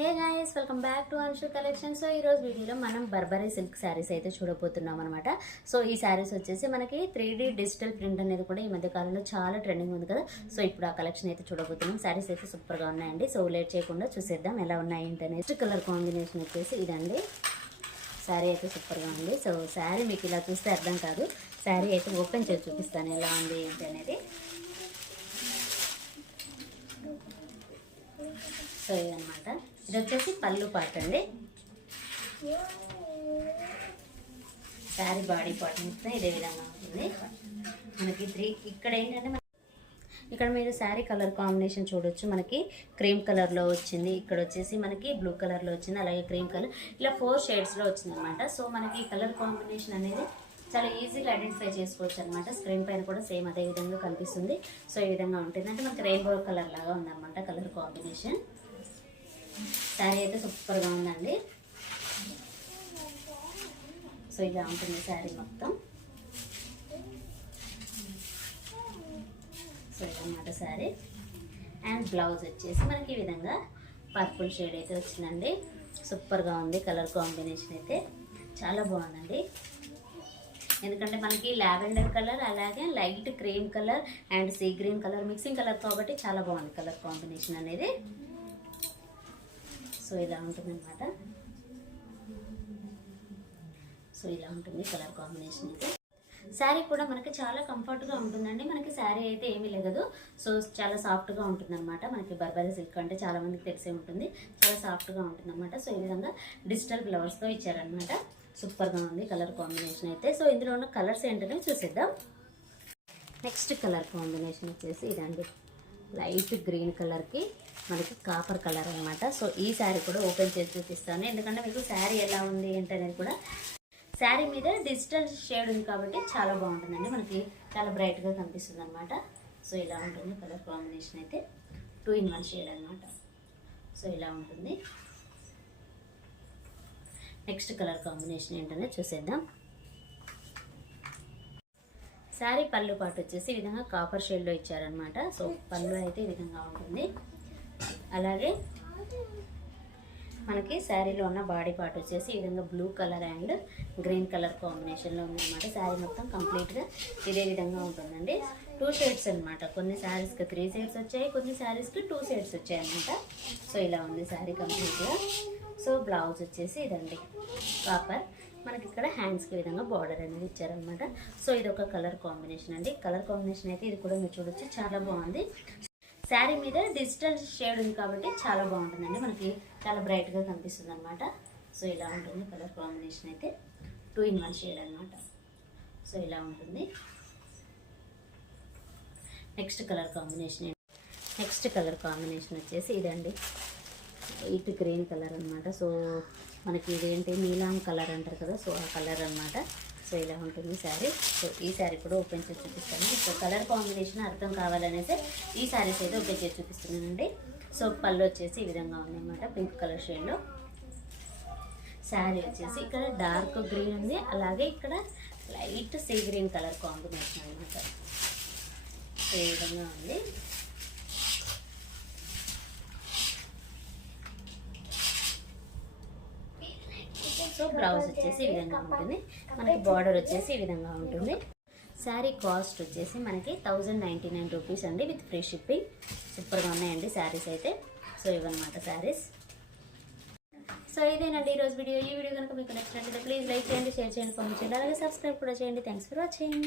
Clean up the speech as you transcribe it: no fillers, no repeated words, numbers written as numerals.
Hey guys, welcome back to Anshu collection. So ఈ రోజు వీడియోలో మనం బర్బరీ సిల్క్ శారీస్ అయితే చూడబోతున్నాం అనమాట. సో ఈ శారీస్ వచ్చేసి మనకి 3D డిజిటల్ ప్రింట్ అనేది కూడా ఈ మధ్య కాలంలో చాలా ట్రెండింగ్ ఉంది కదా. సో ఇప్పుడు ఆ కలెక్షన్ అయితే చూడబోతున్నాం. శారీస్ అయితే సూపర్గా ఉన్నాయండి. సో లేట్ చేయకుండా చూసేద్దాం ఎలా ఉన్నాయి ఏంటి. నెక్స్ట్ కలర్ కాంబినేషన్ వచ్చేసి ఇదండి. శారీ అయితే సూపర్గా ఉంది. సో శారీ మీకు ఇలా చూస్తే అర్థం కాదు. శారీ అయితే ఓపెన్ చేసి చూపిస్తాను ఎలా ఉంది ఏంటి అనేది. సో ఇదనమాట, ఇది వచ్చేసి పళ్ళు పార్ట్ అండి. శారీ బాడీ పార్ట్ మొత్తం ఇదే విధంగా ఉంటుంది. మనకి ఇక్కడ ఏంటంటే ఇక్కడ మీరు శారీ కలర్ కాంబినేషన్ చూడొచ్చు. మనకి క్రీమ్ కలర్లో వచ్చింది, ఇక్కడ వచ్చేసి మనకి బ్లూ కలర్లో వచ్చింది, అలాగే క్రీమ్ కలర్, ఇలా 4 షేడ్స్లో వచ్చింది అనమాట. సో మనకి కలర్ కాంబినేషన్ అనేది చాలా ఈజీగా ఐడెంటిఫై చేసుకోవచ్చు అనమాట. స్క్రీన్ పైన కూడా సేమ్ అదే విధంగా కనిపిస్తుంది. సో ఈ విధంగా ఉంటుంది, అంటే మనకి రెయిన్బో కలర్ లాగా ఉందన్నమాట కలర్ కాంబినేషన్. శారీ అయితే సూపర్గా ఉందండి. సో ఇలా ఉంటుంది శారీ మొత్తం. సో ఇదన్నమాట శారీ. అండ్ బ్లౌజ్ వచ్చేసి మనకి ఈ విధంగా పర్పుల్ షేడ్ అయితే వచ్చిందండి. సూపర్గా ఉంది కలర్ కాంబినేషన్ అయితే, చాలా బాగుందండి. ఎందుకంటే మనకి లావెండర్ కలర్, అలాగే light cream colour and sea green colour mixing colour కాబట్టి చాలా బాగుంది కలర్ కాంబినేషన్ అనేది. సో ఇలా ఉంటుంది అనమాట. సో ఇలా ఉంటుంది కలర్ కాంబినేషన్ అయితే. శారీ కూడా మనకి చాలా కంఫర్ట్గా ఉంటుందండి. మనకి శారీ అయితే ఏమీ లేదు. సో చాలా సాఫ్ట్గా ఉంటుంది అనమాట. మనకి బర్బరీ సిల్క్ అంటే చాలా మందికి తెలిసే ఉంటుంది, చాలా సాఫ్ట్గా ఉంటుంది అనమాట. సో ఈ విధంగా డిజిటల్ ఫ్లవర్స్తో ఇచ్చారనమాట. సూపర్గా ఉంది కలర్ కాంబినేషన్ అయితే. సో ఇందులో ఉన్న కలర్స్ ఏంటనే చూసేద్దాం. నెక్స్ట్ కలర్ కాంబినేషన్ వచ్చేసి ఇదండి, లైట్ గ్రీన్ కలర్కి మనకి కాపర్ కలర్ అనమాట. సో ఈ శారీ కూడా ఓపెన్ చేసి చూపిస్తాను, ఎందుకంటే మీకు శారీ ఎలా ఉంది ఏంటనేది కూడా. శారీ మీద డిజిటల్ షేడ్ ఉంది కాబట్టి చాలా బాగుంటుందండి, మనకి చాలా బ్రైట్గా కనిపిస్తుంది అనమాట. సో ఇలా ఉంటుంది కలర్ కాంబినేషన్ అయితే, 2 in 1 షేడ్ అనమాట. సో ఇలా ఉంటుంది. నెక్స్ట్ కలర్ కాంబినేషన్ ఏంటనే చూసేద్దాం. శారీ పళ్ళు పాటు వచ్చేసి ఈ విధంగా కాపర్ షేడ్లో ఇచ్చారనమాట. సో పళ్ళు అయితే ఈ విధంగా ఉంటుంది. అలాగే మనకి శారీలో ఉన్న బాడీ పార్ట్ వచ్చేసి ఈ విధంగా blue colour and green colour కాంబినేషన్లో ఉందన్నమాట. శారీ మొత్తం కంప్లీట్గా ఇదే విధంగా ఉంటుందండి. 2 షేడ్స్ అనమాట. కొన్ని శారీస్కి 3 షేడ్స్ వచ్చాయి, కొన్ని శారీస్కి 2 షేడ్స్ వచ్చాయి అనమాట. సో ఇలా ఉంది శారీ కంప్లీట్గా. సో బ్లౌజ్ వచ్చేసి ఇదండి కాపర్. మనకి ఇక్కడ హ్యాండ్స్కి విధంగా బార్డర్ అనేది ఇచ్చారనమాట. సో ఇది ఒక కలర్ కాంబినేషన్ అండి. కలర్ కాంబినేషన్ అయితే ఇది కూడా మీరు చూడొచ్చు, చాలా బాగుంది. శారీ మీద డిజిటల్ షేడ్ ఉంది కాబట్టి చాలా బాగుంటుందండి, మనకి చాలా బ్రైట్గా కనిపిస్తుంది అనమాట. సో ఇలా ఉంటుంది కలర్ కాంబినేషన్ అయితే, 2 in 1 షేడ్ అనమాట. సో ఇలా ఉంటుంది. నెక్స్ట్ కలర్ కాంబినేషన్ వచ్చేసి ఇదండి, లైట్ గ్రీన్ కలర్ అనమాట. సో మనకి ఇదేంటి నీలాం కలర్ అంటారు కదా, సో ఆ కలర్ అనమాట. సో ఇలా ఉంటుంది శారీ. సో ఈ శారీ కూడా ఓపెన్ చేసి చూపిస్తాను. సో కలర్ కాంబినేషన్ అర్థం కావాలనేసి ఈ శారీస్ అయితే ఓపెన్ చేసి చూపిస్తున్నానండి. సో పళ్ళు వచ్చేసి ఈ విధంగా ఉందన్నమాట, పింక్ కలర్ షేడ్లో. శారీ వచ్చేసి ఇక్కడ డార్క్ గ్రీన్ ఉంది, అలాగే ఇక్కడ light sea green colour combination అనమాట. సో ఈ విధంగా ఉంది. సో బ్లౌజ్ వచ్చేసి ఈ విధంగా ఉంటుంది, మనకి బార్డర్ వచ్చేసి ఈ విధంగా ఉంటుంది. శారీ కాస్ట్ వచ్చేసి మనకి 1099 రూపీస్ అండి, విత్ ఫ్రీ షిప్పింగ్. సూపర్గా ఉన్నాయండి శారీస్ అయితే. సో ఇవన్నమాట శారీస్. సో ఇదేనండి ఈరోజు వీడియో. ఈ వీడియో కనుక మీకు నచ్చినట్లయితే ప్లీజ్ లైక్ చేయండి, షేర్ చేయండి, కామెంట్ చేయండి, అలాగే సబ్స్క్రైబ్ కూడా చేయండి. Thanks for watching.